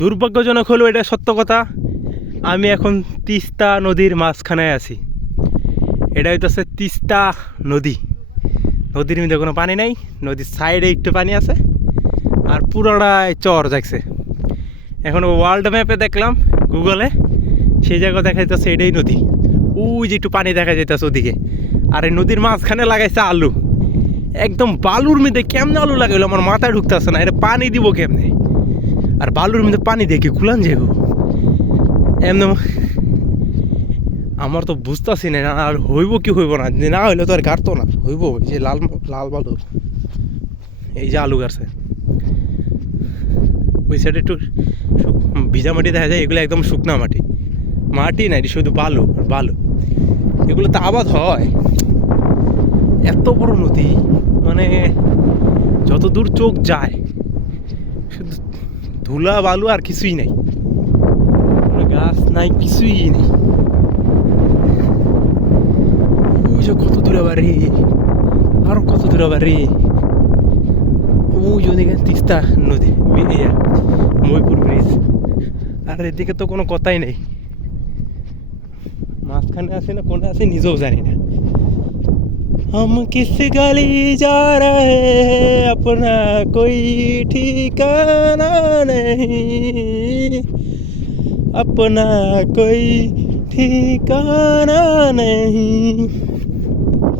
দুর্ভাগ্যজনক হলো এটা সত্য কথা, আমি এখন তিস্তা নদীর মাঝখানে আছি। এটা হইতেছে তিস্তা নদী। নদীর মধ্যে কোনো পানি নাই, নদীর সাইডে একটু পানি আছে, আর পুরোটাই চর যাচ্ছে। এখন ওয়ার্ল্ড ম্যাপে দেখলাম গুগলে, সেই জায়গায় দেখা যাইতেছে এটাই নদী। ওই যে একটু পানি দেখা যাইতেছে ওদিকে, আর এই নদীর মাঝখানে লাগাইছে আলু। একদম বালুর মধ্যে কেমনে আলু লাগাইলো আমার মাথায় ঢুকতেছে না, এটা পানি দিব কেমনে? আর বালুর মধ্যে পানি দিয়ে কি কুলান যাবো এমনি? আমার তো বুঝতেছি না আর হইব কি হইব না, না হইলে তো আর গাড়তো না, হইব যে লাল লাল বালু। এই যে আলু গাড়ছে, ওই সাইডে একটু ভিজা মাটি দেখা যায়, এগুলো একদম শুকনা মাটি, মাটি নাই শুধু বালু আর বালু। এগুলো তো আবাদ হয়। এত বড় নদী, মানে যত দূর চোখ যায় শুধু ধুলা বালু আর কিছুই নাই, গাছ নাই, কিছুই নেই। ওই যে কত দূর আবার রে, আরো কত দূর আবার রে, ওই ওদিকে তিস্তা নদী, মইপুর ব্রিজ। আর এদিকে তো কোনো কথাই নেই, মাঝখানে আছে না কোনে আছে নিজেও জানি না। हम किस गली जा रहे हैं अपना कोई ठिकाना नहीं, अपना कोई ठिकाना नहीं।